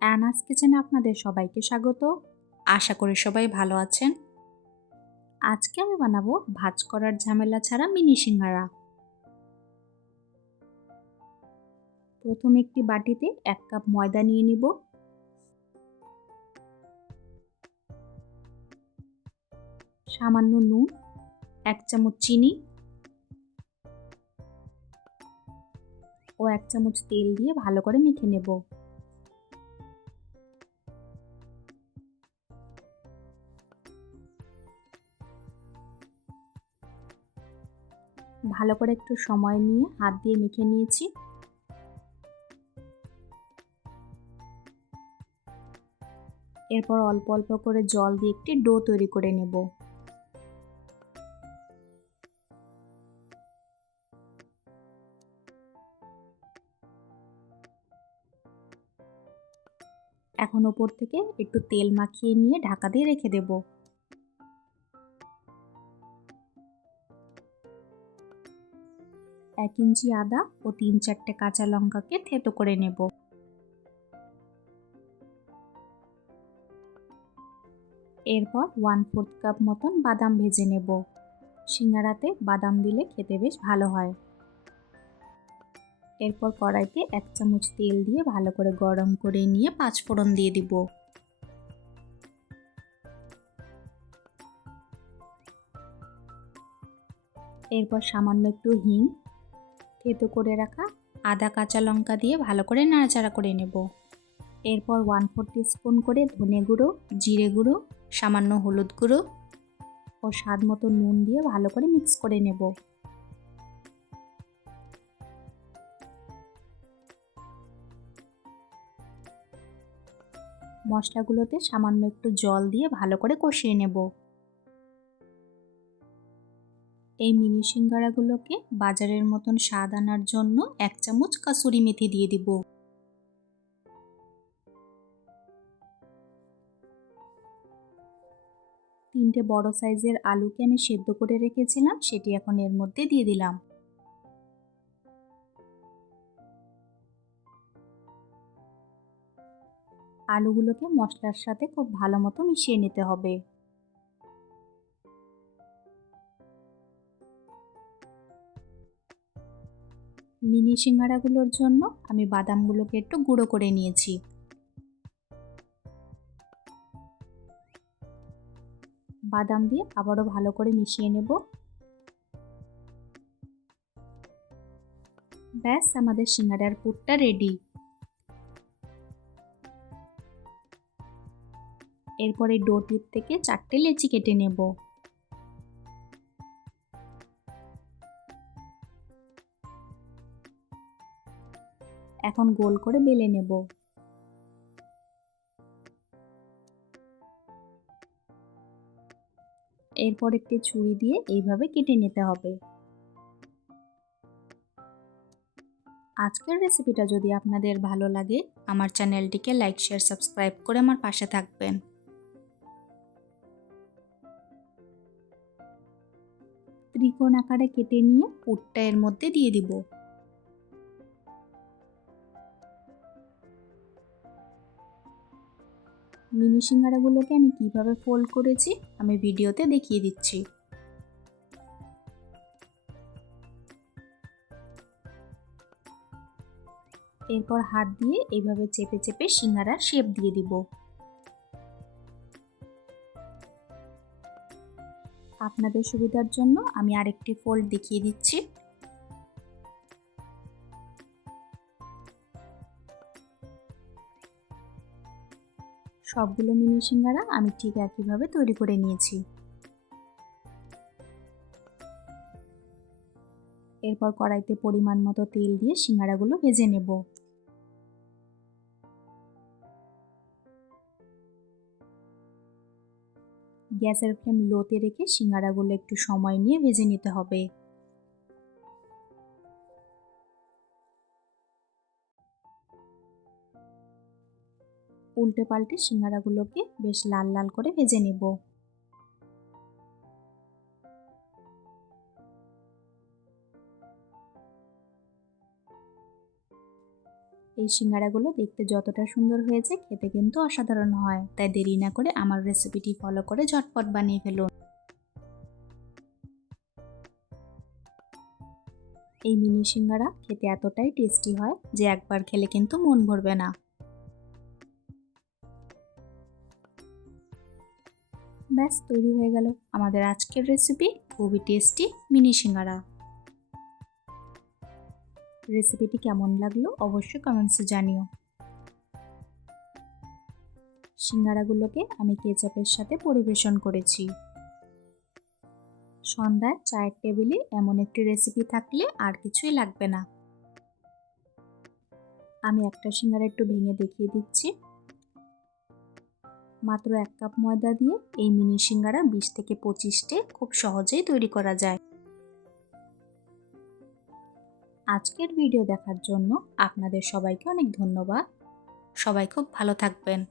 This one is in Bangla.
অ্যানাস কিচেনে আপনাদের সবাইকে স্বাগত। আশা করি সবাই ভালো আছেন। আজকে আমি বানাবো ভাজ করার ঝামেলা ছাড়া মিনি সিঙ্গারা। প্রথমে একটি বাটিতে এক কাপ ময়দা নিয়ে নিব। সামান্য নুন, এক চামচ চিনি ও এক চামচ তেল দিয়ে ভালো করে মেখে নেব। ভালো করে একটু সময় নিয়ে হাত দিয়ে মেখে নিয়েছি। এরপর অল্প অল্প করে জল দিয়ে একটি ডো তৈরি করে নেব। এখন ওপর থেকে একটু তেল মাখিয়ে নিয়ে ঢাকা দিয়ে রেখে দেব। এক ইঞ্চি আদা ও তিন চারটে কাঁচা লঙ্কাকে থেতো করে নেব। এরপর ওয়ান ফোর্থ কাপ মতন বাদাম ভেজে নেব। সিঙ্গারাতে বাদাম দিলে খেতে বেশ ভালো হয়। এরপর কড়াইতে এক চামচ তেল দিয়ে ভালো করে গরম করে নিয়ে পাঁচ ফোড়ন দিয়ে দিব। এরপর সামান্য একটু হিং থেতো করে রাখা আদা, কাঁচা লঙ্কা দিয়ে ভালো করে নাড়াচাড়া করে নেব। এরপর ওয়ান ফোর স্পুন করে ধনে গুঁড়ো, জিরে গুঁড়ো, সামান্য হলুদ গুঁড়ো ও স্বাদ মতো নুন দিয়ে ভালো করে মিক্স করে নেব। মশলাগুলোতে সামান্য একটু জল দিয়ে ভালো করে কষিয়ে নেব। এই মিনি সিঙ্গারাগুলোকে বাজারের মতন স্বাদ আনার জন্য এক চামচ কাসুরি মেথি দিয়ে দিব। তিনটে বড় সাইজের আলুকে আমি সেদ্ধ করে রেখেছিলাম, সেটি এখন এর মধ্যে দিয়ে দিলাম। আলুগুলোকে মশলার সাথে খুব ভালো মতো মিশিয়ে নিতে হবে। মিনি সিঙ্গারাগুলোর জন্য আমি বাদামগুলোকে একটু গুঁড়ো করে নিয়েছি। বাদাম দিয়ে আবারও ভালো করে মিশিয়ে নেব। ব্যাস, আমাদের সিঙ্গারার পুরটা রেডি এরপরে ডোটির থেকে চারটে লেচি কেটে নেব। এখন গোল করে বেলে নেব। এরপর একটি ছুরি দিয়ে এইভাবে কেটে নিতে হবে। আজকের রেসিপিটা যদি আপনাদের ভালো লাগে, আমার চ্যানেলটিকে লাইক, শেয়ার, সাবস্ক্রাইব করে আমার পাশে থাকবেন। ত্রিকোণ আকারে কেটে নিয়ে পুরটা এর মধ্যে দিয়ে দিব। মিনি সিঙ্গারাগুলোকে আমি কীভাবে ফোল্ড করেছি, আমি ভিডিওতে দেখিয়ে দিচ্ছি। এরপর হাত দিয়ে এইভাবে চেপে চেপে সিঙ্গারার শেপ দিয়ে দিব। আপনাদের সুবিধার জন্য আমি আরেকটি ফোল্ড দেখিয়ে দিচ্ছি। সবগুলো মিনি সিঙ্গারা আমি ঠিক একইভাবে তৈরি করে নিয়েছি। এরপর কড়াইতে পরিমাণ মতো তেল দিয়ে সিঙ্গারাগুলো ভেজে নেব। গ্যাসের ফ্লেম লোতে রেখে সিঙ্গারাগুলো একটু সময় নিয়ে ভেজে নিতে হবে। উল্টে পাল্টে সিঙ্গারাগুলোকে বেশ লাল লাল করে ভেজে নেব। এই সিঙ্গারাগুলো দেখতে যতটা সুন্দর হয়েছে, খেতে কিন্তু অসাধারণ হয়। তাই দেরি না করে আমার রেসিপিটি ফলো করে ঝটপট বানিয়ে ফেলুন। এই মিনি সিঙ্গারা খেতে এতটাই টেস্টি হয় যে একবার খেলে কিন্তু মন ভরবে না। ব্যাস, তৈরি হয়ে গেল আমাদের আজকের রেসিপি খুবই টেস্টি মিনি সিঙ্গারা। রেসিপিটি কেমন লাগল অবশ্যই কমেন্টসে জানিও। সিঙ্গারাগুলোকে আমি কেচাপের সাথে পরিবেশন করেছি। সন্ধ্যায় চায়ের টেবিলে এমন একটি রেসিপি থাকলে আর কিছুই লাগবে না। আমি একটা সিঙ্গারা একটু ভেঙে দেখিয়ে দিচ্ছি। মাত্র এক কাপ ময়দা দিয়ে এই মিনি সিঙ্গারা বিশ থেকে পঁচিশটে খুব সহজেই তৈরি করা যায়। আজকের ভিডিও দেখার জন্য আপনাদের সবাইকে অনেক ধন্যবাদ। সবাই খুব ভালো থাকবেন।